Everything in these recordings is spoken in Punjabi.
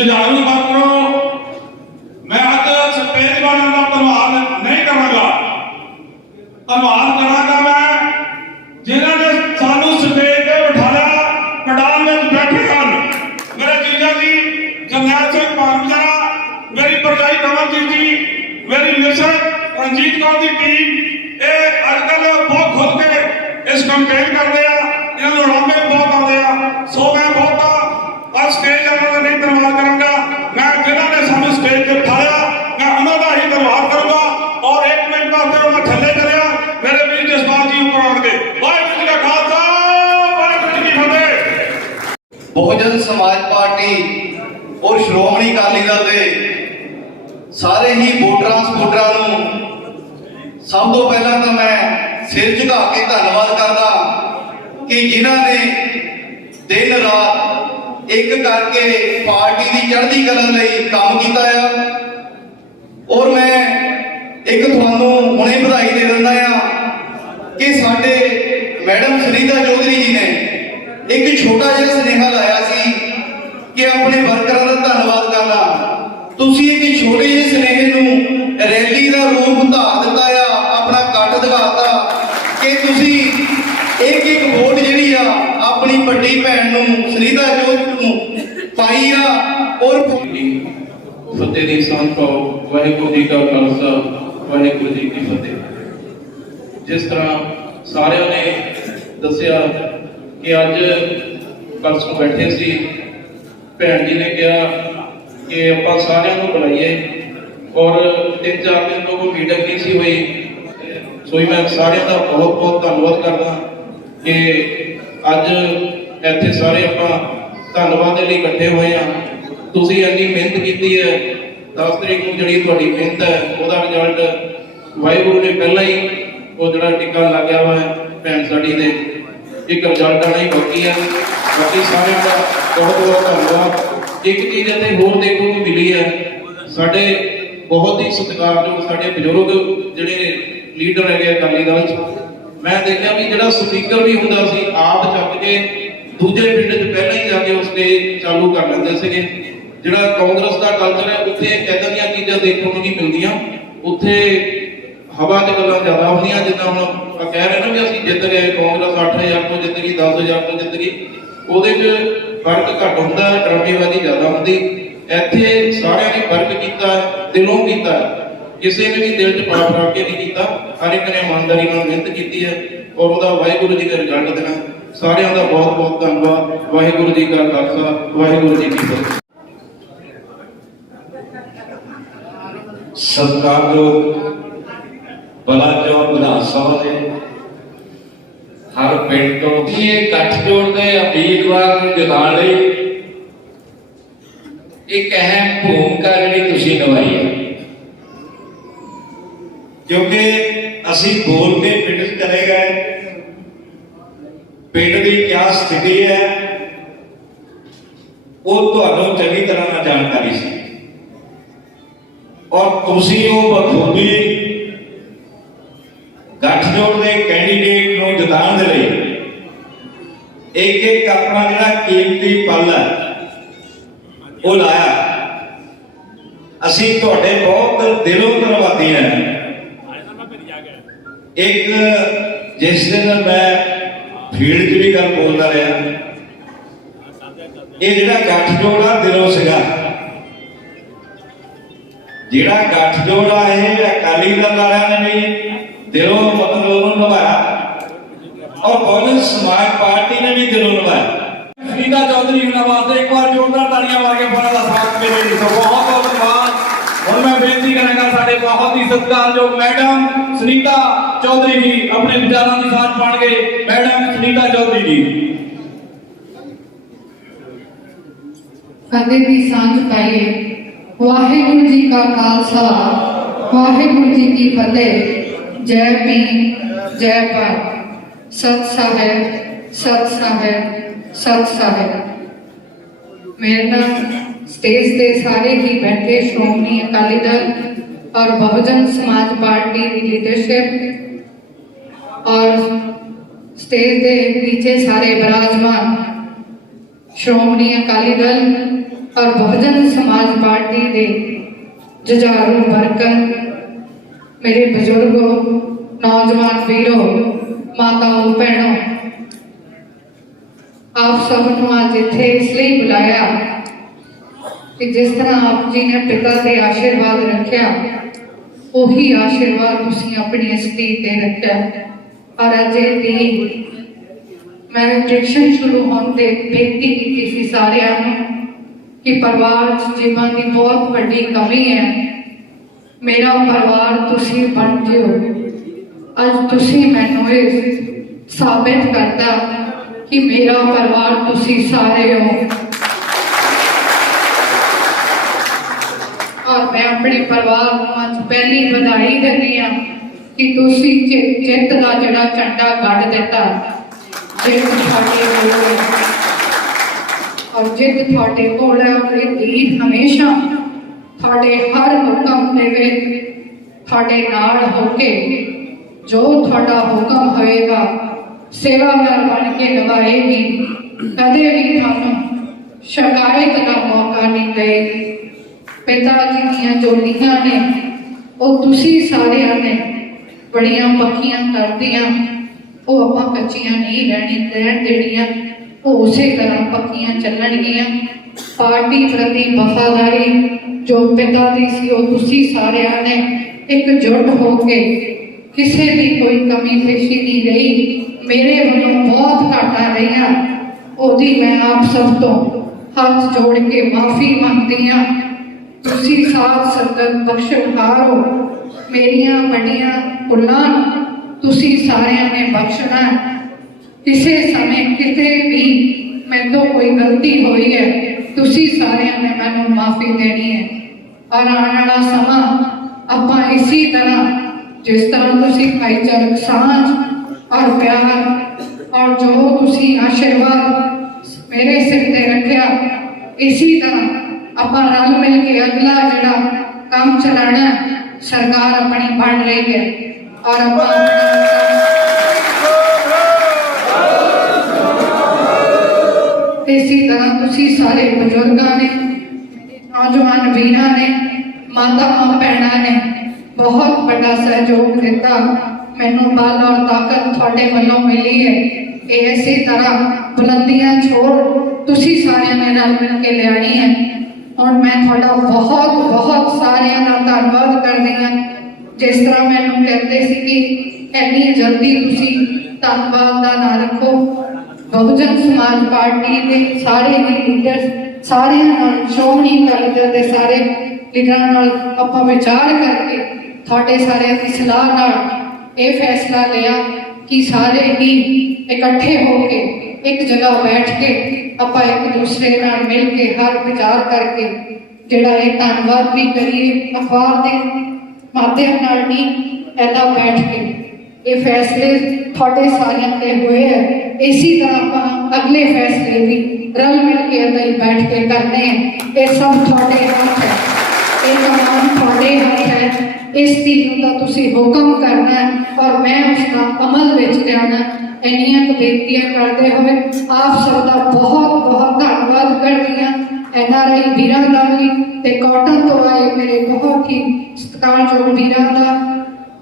ਪਾਰਟੀ ਦੇ ਮੈਂ ਅੱਜ ਸਪੇਜ ਦਾ ਧੰਨਵਾਦ ਨਹੀਂ ਕਰਾਂਗਾ। ਧੰਨਵਾਦ ਕਰਾਂਗਾ ਮੈਂ, ਜਿਨ੍ਹਾਂ ਨੇ ਸਾਨੂੰ ਸਟੇਜ ਤੇ ਬਿਠਾਇਆ ਪਟਾਨ ਵਿੱਚ ਬੈਠੇ ਹਨ। ਮੇਰੇ ਜੀਜਾ ਜੀ, ਜਰਨੈਲ ਸਿੰਘ ਪਾਰਮਜਰਾ ਮੇਰੀ ਪਰਜਾਈ ਕਮਲਜੀਤ ਜੀ, ਮੇਰੀ ਮਿਸਰ ਰਣਜੀਤ ਕੌਰ ਦੀ ਟੀਮ ਇਹ ਅੱਜ ਕੱਲ੍ਹ ਬਹੁਤ ਖੁੱਲ ਕੇ ਇਸ ਕੰਪੇਨ ਕਰਦੇ ਆ। ਇਹਨਾਂ ਨੂੰ ਲਾਂਭੇ ਬਹੁਤ ਆਉਂਦੇ ਆ। ਸੋ ਮੈਂ ਬਹੁਤਾ ਅੱਜ ਸਟੇਜ ਵਾਲਿਆਂ ਦਾ ਨਹੀਂ ਧੰਨਵਾਦ ਕਰਾਂਗਾ ਮੈਂ ਜਿਨ੍ਹਾਂ ਨੇ ਸਾਨੂੰ ਸਟੇਜ ਤੇ ਬਿਠਾਇਆ ਮੈਂ ਉਹਨਾਂ ਦਾ ਹੀ ਧੰਨਵਾਦ ਕਰੂੰਗਾ ਔਰ ਇੱਕ ਮਿੰਟ ਵਾਸਤੇ ਮੈਂ ਥੱਲੇ ਚਲਿਆ ਮੇਰੇ ਵੀਰ ਜਸਪਾਲ ਜੀ ਉੱਪਰ ਆਉਣਗੇ ਵਾਹਿਗੁਰੂ ਜੀ ਕਾ ਖਾਲਸਾ ਵਾਹਿਗੁਰੂ ਜੀ ਕੀ ਫਤਿਹ ਬਹੁਜਨ ਸਮਾਜ ਪਾਰਟੀ ਔਰ ਸ਼੍ਰੋਮਣੀ ਅਕਾਲੀ ਦਲ ਦੇ ਸਾਰੇ ਹੀ ਵੋਟਰਾਂ ਸਪੋਰਟਰਾਂ ਨੂੰ ਸਭ ਤੋਂ ਪਹਿਲਾਂ ਤਾਂ ਮੈਂ ਸਿਰ ਝੁਕਾ ਕੇ ਧੰਨਵਾਦ ਕਰਦਾ ਕਿ ਜਿਨ੍ਹਾਂ ਨੇ ਦਿਨ ਰਾਤ ਇੱਕ ਕਰਕੇ ਪਾਰਟੀ ਦੀ ਚੜ੍ਹਦੀ ਕਲਾ ਲਈ ਕੰਮ ਕੀਤਾ ਆ। ਔਰ ਮੈਂ ਇੱਕ ਤੁਹਾਨੂੰ ਹੁਣੇ ਵਧਾਈ ਦੇ ਦਿੰਦਾ ਆ ਕਿ ਸਾਡੇ ਮੈਡਮ ਸੁਨੀਤਾ ਚੌਧਰੀ ਜੀ ਨੇ ਇੱਕ ਛੋਟਾ ਜਿਹਾ ਸੁਨੇਹਾ ਲਾਇਆ ਸੀ ਕਿ ਆਪਣੇ ਵਰਕਰਾਂ ਦਾ ਧੰਨਵਾਦ ਕਰਨਾ ਤੁਸੀਂ ਇੱਕ ਛੋਟੇ ਜਿਹੇ ਸੁਨੇਹੇ ਨੂੰ ਰੈਲੀ ਦਾ ਰੂਪ ਧਾਰ ਦਿੱਤਾ ਆ, ਆਪਣਾ ਕੱਟ ਦਿਖਾਤਾ। ਕਿ ਤੁਸੀਂ ਇੱਕ ਇੱਕ ਵੋਟ ਜਿਹੜੀ ਆ, ਆਪਣੀ ਵੱਡੀ ਭੈਣ ਨੂੰ, ਸੁਨੀਤਾ ਚੌਧਰੀ ਨੂੰ ਪਾਈ ਆ ਔਰ ਫਤਿਹ ਦੀ ਸੰਤ ਵਾਹਿਗੁਰੂ ਜੀ ਕਾ ਖਾਲਸਾ, ਵਾਹਿਗੁਰੂ ਜੀ ਕੀ ਫਤਿਹ। ਜਿਸ ਤਰ੍ਹਾਂ ਸਾਰਿਆਂ ਨੇ ਦੱਸਿਆ ਕਿ ਅੱਜ ਪਰਸੋਂ ਬੈਠੇ ਸੀ ਭੈਣ ਜੀ ਨੇ ਕਿਹਾ ਕਿ ਆਪਾਂ ਸਾਰਿਆਂ ਨੂੰ ਬੁਲਾਈਏ। ਔਰ ਤਿੰਨ ਚਾਰ ਦਿਨ ਤੋਂ ਕੋਈ ਮੀਟਿੰਗ ਨਹੀਂ ਸੀ ਹੋਈ। ਸੋ ਮੈਂ ਸਾਰਿਆਂ ਦਾ ਬਹੁਤ ਬਹੁਤ ਧੰਨਵਾਦ ਕਰਦਾ ਕਿ ਅੱਜ ਇੱਥੇ ਸਾਰੇ ਆਪਾਂ ਧੰਨਵਾਦ ਦੇ ਲਈ ਇਕੱਠੇ ਹੋਏ ਆ ਤੁਸੀਂ ਇੰਨੀ ਮਿਹਨਤ ਕੀਤੀ ਹੈ। 10 ਤਰੀਕ ਨੂੰ ਜਿਹੜੀ ਤੁਹਾਡੀ ਮਿਹਨਤ ਹੈ, ਉਹਦਾ ਰਿਜ਼ਲਟ ਵਾਹਿਗੁਰੂ ਨੇ ਪਹਿਲਾਂ ਹੀ ਉਹ ਜਿਹੜਾ ਟਿੱਕਾ ਲੱਗਿਆ ਹੋਇਆ ਭੈਣ ਸਾਡੀ ਦੇ ਇੱਕ ਰਿਜ਼ਲਟ ਆਣਾ ਹੀ ਬਾਕੀ ਹੈ ਬਾਕੀ ਸਾਰਿਆਂ ਦਾ ਬਹੁਤ ਬਹੁਤ ਧੰਨਵਾਦ। ਇੱਕ ਚੀਜ਼ ਇੱਥੇ ਹੋਰ ਦੇਖਣ ਨੂੰ ਮਿਲੀ ਹੈ, ਸਾਡੇ ਬਹੁਤ ਹੀ ਸਤਿਕਾਰਯੋਗ ਸਾਡੇ ਬਜ਼ੁਰਗ ਜਿਹੜੇ ਲੀਡਰ ਹੈਗੇ ਅਕਾਲੀ ਦਲ ਚ, ਮੈਂ ਦੇਖਿਆ ਵੀ ਜਿਹੜਾ ਸਪੀਕਰ ਵੀ ਹੁੰਦਾ ਸੀ, ਆਪ ਚੱਕ ਕੇ ਦੂਜੇ ਪਿੰਡ 'ਚ ਪਹਿਲਾਂ ਹੀ ਜਾ ਕੇ ਉਸ ਚਾਲੂ ਕਰ ਲੈਂਦੇ ਸੀਗੇ। ਜਿਹੜਾ ਕਾਂਗਰਸ ਦਾ ਕਲਚਰ ਹੈ, ਉੱਥੇ ਇਦਾਂ ਦੀਆਂ ਚੀਜ਼ਾਂ ਦੇਖਣ ਨੂੰ ਨਹੀਂ ਮਿਲਦੀਆਂ। ਉੱਥੇ ਹਵਾ 'ਚ ਗੱਲਾਂ ਜ਼ਿਆਦਾ ਹੁੰਦੀਆਂ, ਜਿੱਦਾਂ ਹੁਣ ਕਹਿ ਰਹੇ ਨਾ ਵੀ ਅਸੀਂ ਜਿੱਤ ਗਏ, ਕਾਂਗਰਸ 8000 ਤੋਂ ਜਿੱਤ ਗਈ 10000 ਤੋਂ ਜਿੱਤ ਗਈ। ਉਹਦੇ 'ਚ ਫ਼ਰਕ ਘੱਟ ਹੁੰਦਾ, ਡਰਾਮੇਬਾਜ਼ੀ ਜ਼ਿਆਦਾ ਹੁੰਦੀ। ਇੱਥੇ ਸਾਰਿਆਂ ਨੇ ਫ਼ਰਕ ਕੀਤਾ, ਦਿਲੋਂ ਕੀਤਾ। ਕਿਸੇ ਨੇ ਵੀ ਦਿਲ 'ਚ ਪਾਪ ਰੱਖ ਕੇ ਨਹੀਂ ਕੀਤਾ। ਹਰ ਇੱਕ ਨੇ ਇਮਾਨਦਾਰੀ ਨਾਲ ਮਿਹਨਤ ਕੀਤੀ ਹੈ ਔਰ ਉਹਦਾ ਵਾਹਿਗੁਰੂ ਜੀ ਦਾ ਰਿਜ਼ਲਟ ਦੇਣਾ। ਸਾਰਿਆਂ ਦਾ ਬਹੁਤ ਬਹੁਤ ਧੰਨਵਾਦ। ਵਾਹਿਗੁਰੂ ਜੀ ਕਾ ਖਾਲਸਾ, ਵਾਹਿਗੁਰੂ ਜੀ ਕੀ ਫਤਿਹ। ਸਤਿਕਾਰਯੋਗ ਬਲਾਚੌਰ ਵਿਧਾਨ ਸਭਾ ਦੇ ਪਿੰਡ ਤੋਂ ਇਹ ਇਕੱਠ ਜੋੜਦੇ ਉਮੀਦਵਾਰ ਨੂੰ ਜਿਤਾਉਣ ਲਈ। ਇੱਕ ਅਹਿਮ ਭੂਮਿਕਾ ਜਿਹੜੀ ਤੁਸੀਂ ਨਿਭਾਈ ਹੈ। ਕਿਉਂਕਿ ਅਸੀਂ ਬੋਲ ਕੇ ਪਿੰਡ ਚਲੇ ਗਏ। ਪਿੰਡ ਦੀ ਕਿਆ ਸਥਿਤੀ ਹੈ, ਉਹ ਤੁਹਾਨੂੰ ਚੰਗੀ ਤਰ੍ਹਾਂ ਨਾਲ ਜਾਣਕਾਰੀ ਸੀ। ਔਰ ਤੁਸੀਂ ਉਹ ਬਖੂਬੀ ਆਪਣਾ ਜਿਹੜਾ ਕੀਮਤੀ ਪਲ ਹੈ, ਉਹ ਲਾਇਆ। ਅਸੀਂ ਤੁਹਾਡੇ ਬਹੁਤ ਦਿਲੋਂ ਧੰਨਵਾਦੀ ਹਾਂ। ਇੱਕ ਜਿਸ ਦਿਨ ਮੈਂ ਫੀਲਡ 'ਚ ਵੀ ਗੱਲ ਬੋਲਦਾ ਰਿਹਾ, ਇਹ ਜਿਹੜਾ ਗੱਠਜੋੜ ਆ ਦਿਲੋਂ ਸੀਗਾ। ਜਿਹੜਾ ਗੱਠਜੋੜ ਆ, ਇਹ ਅਕਾਲੀ ਦਲ ਵਾਲਿਆਂ ਨੇ ਵੀ ਦਿਲੋਂ ਮਤਲਬ ਉਹਨੂੰ ਨਿਭਾਇਆ। ਔਰ ਬਹੁਜਨ ਸਮਾਜ ਪਾਰਟੀ ਨੇ ਵੀ ਦਿਲੋਂ ਨਿਭਾਇਆ। ਸੁਨੀਤਾ ਚੌਧਰੀ ਉਹਨਾਂ ਵਾਸਤੇ ਇੱਕ ਵਾਰ ਜ਼ੋਰਦਾਰ ਤਾੜੀਆਂ ਮਾਰ ਕੇ ਫੋਨਾਂ ਦਾ ਸਾਥ ਮੇਰੇ ਲਈ ਸੋ ਬਹੁਤ ਬਹੁਤ ਧੰਨਵਾਦ। ਹੁਣ ਮੈਂ ਬੇਨਤੀ ਕਰਾਂਗਾ ਸਾਡੇ ਬਹੁਤ ਹੀ ਸਤਿਕਾਰਯੋਗ ਮੈਡਮ ਸੁਨੀਤਾ ਚੌਧਰੀ ਜੀ ਆਪਣੇ ਵਿਚਾਰਾਂ ਦੀ ਸਾਂਝ ਪਾਣਗੇ ਮੈਡਮ ਸੁਨੀਤਾ ਚੌਧਰੀ ਜੀ। ਫਤਿਹ ਦੀ ਸਾਂਝ ਪਾਈਏ। ਵਾਹਿਗੁਰੂ ਜੀ ਕਾ ਖਾਲਸਾ, ਵਾਹਿਗੁਰੂ ਜੀ ਕੀ ਫਤਿਹ। ਜੈ ਭੀਮ, ਜੈ ਭਾਰਤ। ਸਤ ਸਾਹਿਬ ਸਤ ਸਾਹਿਬ। ਸਤ ਸਾਹਿਬ। ਮੇਰੇ ਨਾਲ ਸਟੇਜ ਤੇ ਸਾਰੇ ਹੀ ਬੈਠੇ ਸ਼੍ਰੋਮਣੀ ਅਕਾਲੀ ਦਲ ਔਰ ਬਹੁਜਨ ਸਮਾਜ ਪਾਰਟੀ ਦੀ ਲੀਡਰਸ਼ਿਪ ਔਰ ਸਟੇਜ ਦੇ ਨੀਚੇ ਸਾਰੇ ਬਿਰਾਜਮਾਨ ਸ਼੍ਰੋਮਣੀ ਅਕਾਲੀ ਦਲ ਔਰ ਬਹੁਜਨ ਸਮਾਜ ਪਾਰਟੀ ਦੇ ਜੁਝਾਰੂ ਵਰਕਰ, ਮੇਰੇ ਬਜ਼ੁਰਗੋ, ਨੌਜਵਾਨ ਵੀਰੋ, ਮਾਤਾਓ, ਭੈਣੋ ਆਪ ਸਭ ਨੂੰ ਅੱਜ ਇੱਥੇ ਇਸ ਲਈ ਬੁਲਾਇਆ ਕਿ ਜਿਸ ਤਰ੍ਹਾਂ ਆਪ ਜੀ ਨੇ ਪਿਤਾ ਦੇ ਆਸ਼ੀਰਵਾਦ ਰੱਖਿਆ, ਉਹੀ ਆਸ਼ੀਰਵਾਦ ਤੁਸੀਂ ਆਪਣੀ ਇਸ ਤੇ ਰੱਖਿਆ। ਔਰ ਅੱਜ ਇਹ ਧੀ ਮੈਂ ਇੰਜੈਕਸ਼ਨ ਸ਼ੁਰੂ ਹੋਣ ਤੇ ਬੇਨਤੀ ਕੀਤੀ ਸੀ ਸਾਰਿਆਂ ਨੂੰ ਕਿ ਪਰਿਵਾਰ 'ਚ ਜੀਵਾਂ ਦੀ ਬਹੁਤ ਵੱਡੀ ਕਮੀ ਹੈ। ਮੇਰਾ ਪਰਿਵਾਰ ਤੁਸੀਂ ਬਣ ਜਿਓ। ਅੱਜ ਤੁਸੀਂ ਮੈਨੂੰ ਇਹ ਸਾਬਿਤ ਕਰਤਾ ਕਿ ਮੇਰਾ ਪਰਿਵਾਰ ਤੁਸੀਂ ਸਾਰੇ ਹੋ। ਔਰ ਮੈਂ ਆਪਣੇ ਪਰਿਵਾਰ ਨੂੰ ਅੱਜ ਪਹਿਲੀ ਵਧਾਈ ਦਿੰਦੀ ਹਾਂ ਕਿ ਤੁਸੀਂ ਜਿੱਤ ਦਾ ਜਿਹੜਾ ਝੰਡਾ ਗੱਡ ਦਿੱਤਾ। ਜਿੱਤ ਤੁਹਾਡੇ ਕੋਲ ਹੈ। ਔਰ ਜਿੱਤ ਤੁਹਾਡੇ ਕੋਲ ਹੈ ਔਰ ਇਹ ਧੀ ਹਮੇਸ਼ਾ ਤੁਹਾਡੇ ਹਰ ਹੁਕਮ ਦੇ ਵਿੱਚ, ਤੁਹਾਡੇ ਨਾਲ ਹੋ ਕੇ ਜੋ ਤੁਹਾਡਾ ਹੁਕਮ ਹੋਏਗਾ ਸੇਵਾਦਾਰ ਬਣ ਕੇ ਨਿਭਾਏਗੀ। ਕਦੇ ਵੀ ਤੁਹਾਨੂੰ ਸ਼ਿਕਾਇਤ ਦਾ ਮੌਕਾ ਨਹੀਂ ਦੇਗੀ। ਪਿਤਾ ਜੀ ਦੀਆਂ ਜੋ ਨੇ, ਉਹ ਤੁਸੀਂ ਸਾਰਿਆਂ ਨੇ ਬੜੀਆਂ ਪੱਕੀਆਂ ਕਰਦੀਆਂ। ਉਹ ਆਪਾਂ ਕੱਚੀਆਂ ਨਹੀਂ ਰਹਿਣੀ, ਰਹਿਣ ਦੇਣੀਆਂ। ਉਹ ਉਸੇ ਤਰ੍ਹਾਂ ਪੱਕੀਆਂ ਚੱਲਣਗੀਆਂ। ਪਾਰਟੀ ਪ੍ਰਤੀ ਵਫਾਦਾਰੀ ਜੋ ਪਿਤਾ ਦੀ ਸੀ, ਉਹ ਤੁਸੀਂ ਸਾਰਿਆਂ ਨੇ ਇਕਜੁੱਟ ਹੋ ਕੇ ਕਿਸੇ ਦੀ ਕੋਈ ਕਮੀ ਪੇਸ਼ੀ ਨਹੀਂ ਰਹੀ ਮੇਰੇ ਵੱਲੋਂ ਬਹੁਤ ਘਾਟਾਂ ਰਹੀਆਂ। ਉਹਦੀ ਮੈਂ ਆਪ ਸਭ ਤੋਂ ਹੱਥ ਜੋੜ ਕੇ ਮਾਫੀ ਮੰਗਦੀ ਹਾਂ। ਤੁਸੀਂ ਸਾਥ ਸੰਗਤ ਬਖਸ਼ਣਹਾਰ ਹੋ। ਮੇਰੀਆਂ ਵੱਡੀਆਂ ਭੁੱਲਾਂ ਤੁਸੀਂ ਸਾਰਿਆਂ ਨੇ ਬਖਸ਼ਣਾ ਕਿਸੇ ਸਮੇਂ ਕਿਤੇ ਵੀ ਮੈਨੂੰ ਕੋਈ ਗਲਤੀ ਹੋਈ ਹੈ, ਤੁਸੀਂ ਸਾਰਿਆਂ ਨੇ ਮੈਨੂੰ ਮਾਫੀ ਦੇਣੀ ਹੈ। ਔਰ ਆਉਣ ਵਾਲਾ ਸਮਾਂ ਆਪਾਂ ਇਸੇ ਤਰ੍ਹਾਂ ਜਿਸ ਤਰ੍ਹਾਂ ਤੁਸੀਂ ਭਾਈਚਾਰਕ ਸਾਂਝ ਔਰ ਪਿਆਰ ਔਰ ਜੋ ਤੁਸੀਂ ਆਸ਼ੀਰਵਾਦ ਮੇਰੇ ਸਿਰ ਤੇ ਰੱਖਿਆ, ਇਸੇ ਤਰ੍ਹਾਂ ਆਪਾਂ ਰਲ ਮਿਲ ਕੇ ਅਗਲਾ ਜਿਹੜਾ ਕੰਮ ਚਲਾਣਾ ਸਰਕਾਰ ਆਪਣੀ ਬਣ ਰਹੀ ਹੈ ਔਰ ਆਪਾਂ ਇਸੇ ਤਰ੍ਹਾਂ ਤੁਸੀਂ ਸਾਰੇ ਬਜ਼ੁਰਗਾਂ ਨੇ, ਨੌਜਵਾਨ ਵੀਰਾਂ ਨੇ ਮਾਤਾਵਾਂ ਭੈਣਾਂ ਨੇ ਬਹੁਤ ਵੱਡਾ ਸਹਿਯੋਗ ਦਿੱਤਾ। ਮੈਨੂੰ ਬਲ ਔਰ ਤਾਕਤ ਤੁਹਾਡੇ ਵੱਲੋਂ ਮਿਲੀ ਹੈ। ਇਹ ਇਸੇ ਤਰ੍ਹਾਂ ਬੁਲੰਦੀਆਂ ਛੋੜ ਤੁਸੀਂ ਸਾਰਿਆਂ ਨੇ ਰਲ ਮਿਲ ਕੇ ਲਿਆਣੀ ਹੈ। ਹੁਣ ਮੈਂ ਤੁਹਾਡਾ ਬਹੁਤ ਬਹੁਤ ਸਾਰਿਆਂ ਦਾ ਧੰਨਵਾਦ ਕਰਦੀ ਹਾਂ। ਜਿਸ ਤਰ੍ਹਾਂ ਮੈਨੂੰ ਕਹਿੰਦੇ ਸੀ ਕਿ ਇੰਨੀ ਜਲਦੀ ਤੁਸੀਂ ਧੰਨਵਾਦ ਦਾ ਨਾਂ ਰੱਖੋ। ਬਹੁਜਨ ਸਮਾਜ ਪਾਰਟੀ ਦੇ ਸਾਰੇ ਹੀ ਲੀਡਰ ਸਾਰਿਆਂ ਨਾਲ ਸ਼੍ਰੋਮਣੀ ਅਕਾਲੀ ਦਲ ਦੇ ਸਾਰੇ ਲੀਡਰਾਂ ਨਾਲ ਆਪਾਂ ਵਿਚਾਰ ਕਰਕੇ ਤੁਹਾਡੇ ਸਾਰਿਆਂ ਦੀ ਸਲਾਹ ਨਾਲ ਇਹ ਫੈਸਲਾ ਲਿਆ ਕਿ ਸਾਰੇ ਹੀ ਇਕੱਠੇ ਹੋ ਕੇ ਇੱਕ ਜਗ੍ਹਾ ਬੈਠ ਕੇ ਆਪਾਂ ਇੱਕ ਦੂਸਰੇ ਨਾਲ ਮਿਲ ਕੇ ਹਰ ਵਿਚਾਰ ਕਰਕੇ ਜਿਹੜਾ ਇਹ ਧੰਨਵਾਦ ਵੀ ਕਰੀਏ, ਅਖਬਾਰ ਦੇ ਮਾਧਿਅਮ ਨਾਲ ਨਹੀਂ ਐਦਾ ਬੈਠ ਕੇ ਇਹ ਫੈਸਲੇ ਤੁਹਾਡੇ ਸਾਰਿਆਂ ਦੇ ਹੋਏ ਹੈ ਇਸੇ ਤਰ੍ਹਾਂ ਆਪਾਂ ਅਗਲੇ ਫੈਸਲੇ ਵੀ ਰਲ ਮਿਲ ਕੇ ਏਦਾਂ ਹੀ ਬੈਠ ਕੇ ਕਰਨੇ ਹੈ ਇਹ ਸਭ ਤੁਹਾਡੇ ਹੱਥ ਹੈ ਇਹ ਕਮਾਨ ਹੈ ਇਸ ਦੀ ਨੂੰ ਤਾਂ ਤੁਸੀਂ ਹੁਕਮ ਕਰਨਾ ਹੈ ਔਰ ਮੈਂ ਉਸ ਦਾ ਅਮਲ ਵਿੱਚ ਲਿਆਉਣਾ ਇੰਨੀਆਂ ਕੁ ਬੇਨਤੀਆਂ ਕਰਦੇ ਹੋਏ ਆਪ ਸਭ ਦਾ ਬਹੁਤ ਬਹੁਤ ਧੰਨਵਾਦ ਕਰਦੀ ਹਾਂ। ਐਨਆਰਆਈ ਵੀਰਾਂ ਦਾ ਵੀ ਤੇ ਕਾਟਨ ਤੋਂ ਆਏ ਮੇਰੇ ਬਹੁਤ ਹੀ ਸਤਿਕਾਰਯੋਗ ਵੀਰਾਂ ਦਾ,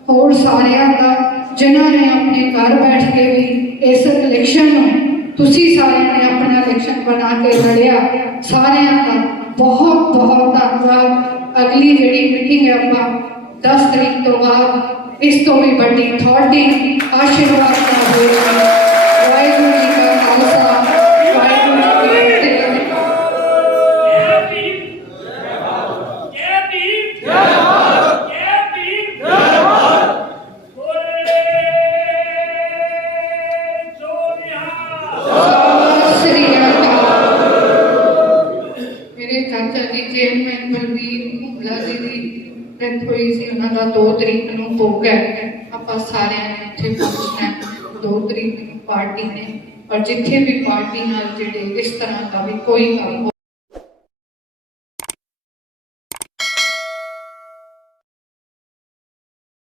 ਹੋਰ ਸਾਰਿਆਂ ਦਾ, ਜਿਨ੍ਹਾਂ ਨੇ ਆਪਣੇ ਘਰ ਬੈਠ ਕੇ ਵੀ ਇਸ ਇਲੈਕਸ਼ਨ ਨੂੰ ਤੁਸੀਂ ਸਾਰਿਆਂ ਨੇ ਆਪਣਾ ਇਲੈਕਸ਼ਨ ਬਣਾ ਕੇ ਲੜਿਆ ਸਾਰਿਆਂ ਦਾ ਬਹੁਤ ਬਹੁਤ ਧੰਨਵਾਦ। ਅਗਲੀ ਜਿਹੜੀ ਮੀਟਿੰਗ ਹੈ ਆਪਾਂ 10 ਤਰੀਕ ਤੋਂ ਬਾਅਦ ਇਸ ਤੋਂ ਵੀ ਵੱਡੀ ਤੁਹਾਡੀ ਆਸ਼ੀਰਵਾਦ ਨਾਲ ਹੋਏਗੀ ਵਾਹਿਗੁਰੂ ਜੀ ਕਾ ਖਾਲਸਾ ਵਾਹਿਗੁਰੂ ਜੀ ਕੀ ਫਤਿਹ ਸ੍ਰੀ ਅਕਾਲ ਡੈਥ ਹੋਈ ਸੀ, ਉਹਨਾਂ ਦਾ 2 ਤਰੀਕ ਨੂੰ ਭੋਗ ਹੈ। ਆਪਾਂ ਸਾਰਿਆਂ ਨੇ ਉੱਥੇ ਪਹੁੰਚਣਾ 2 ਤਰੀਕ ਨੂੰ ਪਾਰਟੀ ਨੇ। ਔਰ ਜਿੱਥੇ ਵੀ ਪਾਰਟੀ ਨਾਲ ਜਿਹੜੇ ਇਸ ਤਰ੍ਹਾਂ ਦਾ ਵੀ ਕੋਈ ਕੰਮ